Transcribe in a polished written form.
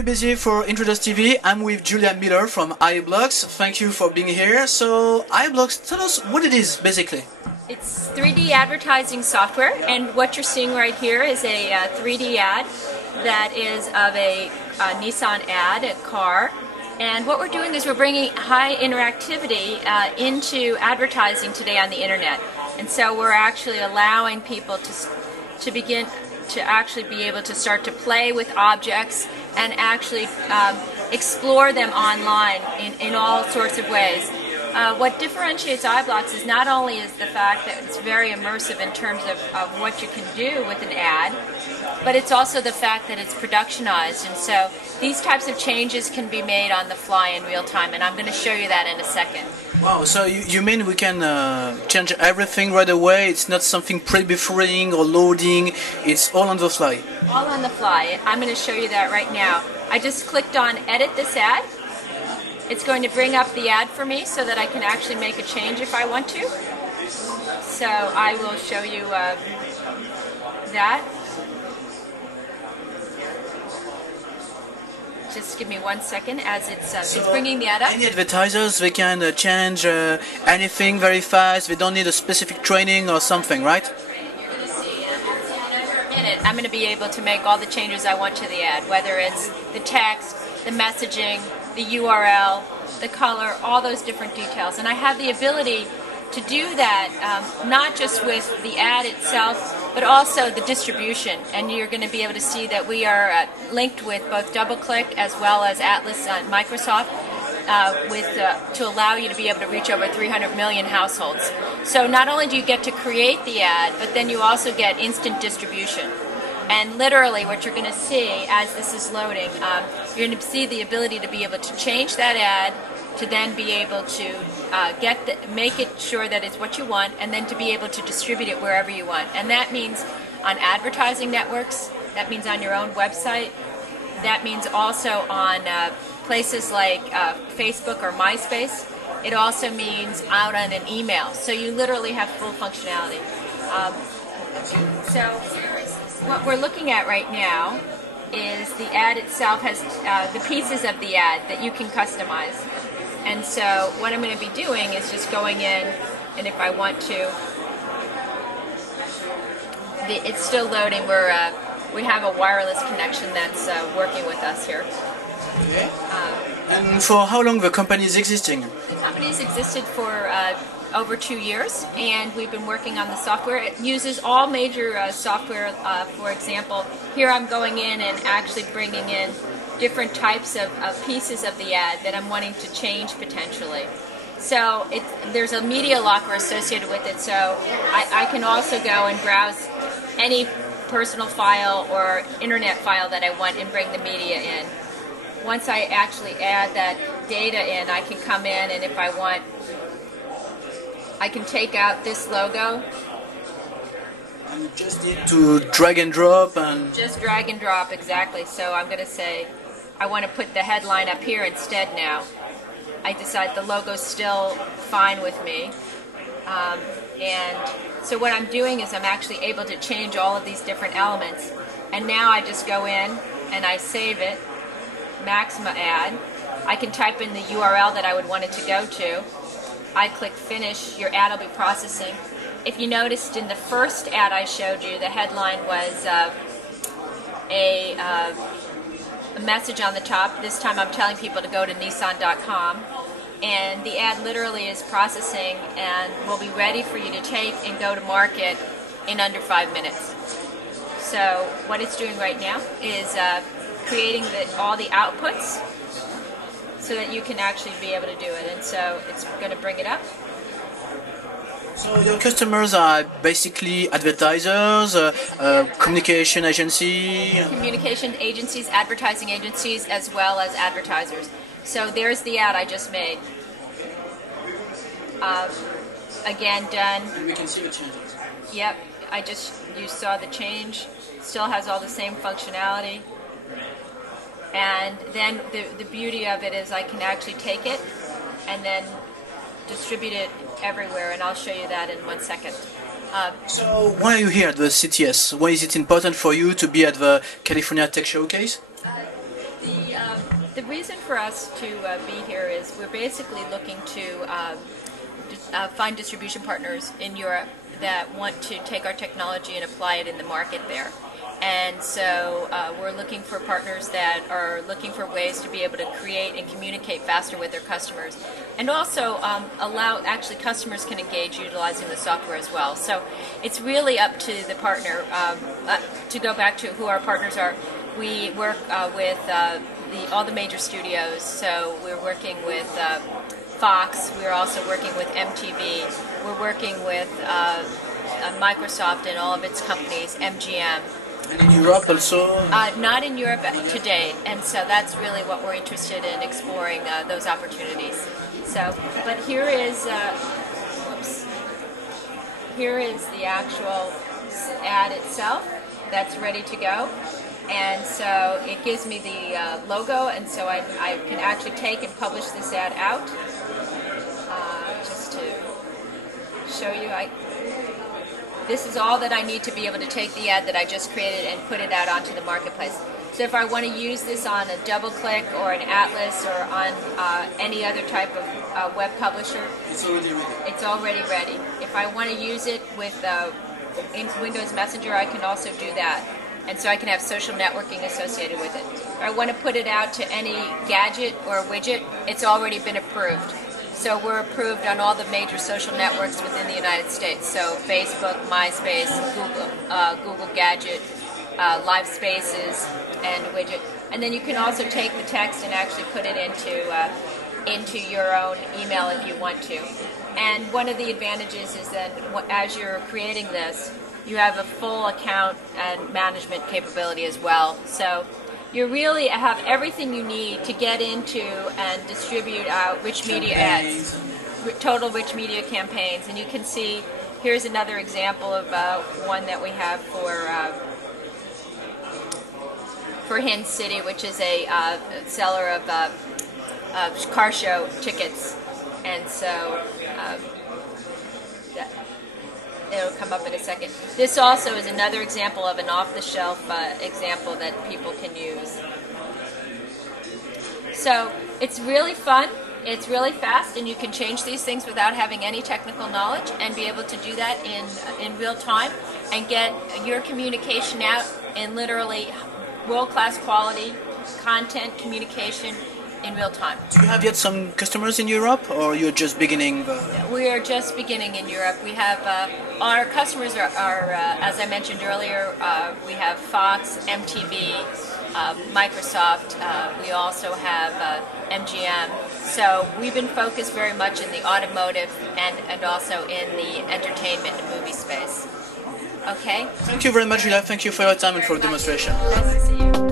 very busy for Intruders TV. I'm with Julia Miller from iBloks. Thank you for being here. So, iBloks, tell us what it is, basically. It's 3D advertising software, and what you're seeing right here is a 3D ad that is of a Nissan ad, a car. And what we're doing is we're bringing high interactivity into advertising today on the internet. And so we're actually allowing people to begin to actually be able to start to play with objects and actually explore them online in all sorts of ways. What differentiates iBloks is not only is the fact that it's very immersive in terms of what you can do with an ad, but it's also the fact that it's productionized, and so these types of changes can be made on the fly in real time, and I'm going to show you that in a second. Wow, so you mean we can change everything right away? It's not something pre-buffering or loading, it's all on the fly? All on the fly. I'm going to show you that right now. I just clicked on Edit this ad. It's going to bring up the ad for me so that I can actually make a change if I want to. So I will show you that. Just give me 1 second as it's bringing the ad up. Any advertisers, they can change anything very fast. They don't need a specific training or something, right? You're going to see in it. I'm going to be able to make all the changes I want to the ad, whether it's the text, the messaging, the URL, the color, all those different details. And I have the ability to do that not just with the ad itself, but also the distribution. And you're going to be able to see that we are linked with both DoubleClick as well as Atlas on Microsoft to allow you to be able to reach over 300 million households. So not only do you get to create the ad, but then you also get instant distribution. And literally what you're going to see as this is loading, you're going to see the ability to be able to change that ad, to then be able to make it sure that it's what you want, and then to be able to distribute it wherever you want. And that means on advertising networks, that means on your own website, that means also on places like Facebook or MySpace. It also means out on an email. So you literally have full functionality. So what we're looking at right now is the ad itself has the pieces of the ad that you can customize. And so what I'm going to be doing is just going in, and if I want to, it's still loading. We have a wireless connection that's working with us here. Okay. And for how long the company is existing? The company's existed for over 2 years, and we've been working on the software. It uses all major software. For example, here I'm going in and actually bringing in different types of pieces of the ad that I'm wanting to change potentially. So there's a media locker associated with it, so I can also go and browse any personal file or internet file that I want and bring the media in. Once I actually add that data in, I can come in, and if I want, I can take out this logo. You just need to drag and drop and... Just drag and drop, exactly. So I'm going to say, I want to put the headline up here instead now. I decide the logo's still fine with me. And so what I'm doing is I'm actually able to change all of these different elements. And now I just go in and I save it, Maxima ad. I can type in the URL that I would want it to go to. I click finish, your ad will be processing. If you noticed in the first ad I showed you, the headline was a message on the top. This time I'm telling people to go to Nissan.com, and the ad literally is processing and will be ready for you to take and go to market in under 5 minutes. So what it's doing right now is creating all the outputs so that you can actually be able to do it, and so it's going to bring it up. So your customers are basically advertisers, communication agency? Communication agencies, advertising agencies, as well as advertisers. So there's the ad I just made. Again, done. And we can see the changes. Yep, you saw the change. Still has all the same functionality. And then the beauty of it is I can actually take it and then distribute it everywhere, and I'll show you that in 1 second. So why are you here at the CTS? Why is it important for you to be at the California Tech Showcase? The The reason for us to be here is we're basically looking to find distribution partners in Europe that want to take our technology and apply it in the market there. And so we're looking for partners that are looking for ways to be able to create and communicate faster with their customers, and also allow actually customers can engage utilizing the software as well. So it's really up to the partner. To go back to who our partners are, we work with all the major studios. So we're working with Fox. We're also working with MTV. We're working with Microsoft and all of its companies, MGM. And in Europe also? Not in Europe to date, and so that's really what we're interested in, exploring those opportunities. So, but here is the actual ad itself that's ready to go, and so it gives me the logo, and so I can actually take and publish this ad out. Just to show you, this is all that I need to be able to take the ad that I just created and put it out onto the marketplace. So if I want to use this on a DoubleClick or an Atlas or on any other type of web publisher, It's already ready. it's already ready. If I want to use it with in Windows Messenger, I can also do that. And so I can have social networking associated with it. If I want to put it out to any gadget or widget, it's already been approved. So we're approved on all the major social networks within the United States. So Facebook, MySpace, Google Gadget, Live Spaces, and Widget. And then you can also take the text and actually put it into your own email if you want to. And one of the advantages is that as you're creating this, you have a full account and management capability as well. So you really have everything you need to get into and distribute rich media ads, total rich media campaigns. And you can see, here's another example of one that we have for Hind City, which is a seller of car show tickets. And so it'll come up in a second. This also is another example of an off-the-shelf example that people can use. So it's really fun, it's really fast, and you can change these things without having any technical knowledge and be able to do that in real time and get your communication out in literally world-class quality content communication in real time. Do you have yet some customers in Europe, or you're just beginning? We are just beginning in Europe. We have our customers are as I mentioned earlier, we have Fox, MTV, Microsoft. We also have MGM. So we've been focused very much in the automotive and also in the entertainment and movie space. Okay. Thank you very much, Julia. Thank you for your time and for the demonstration. Nice to see you.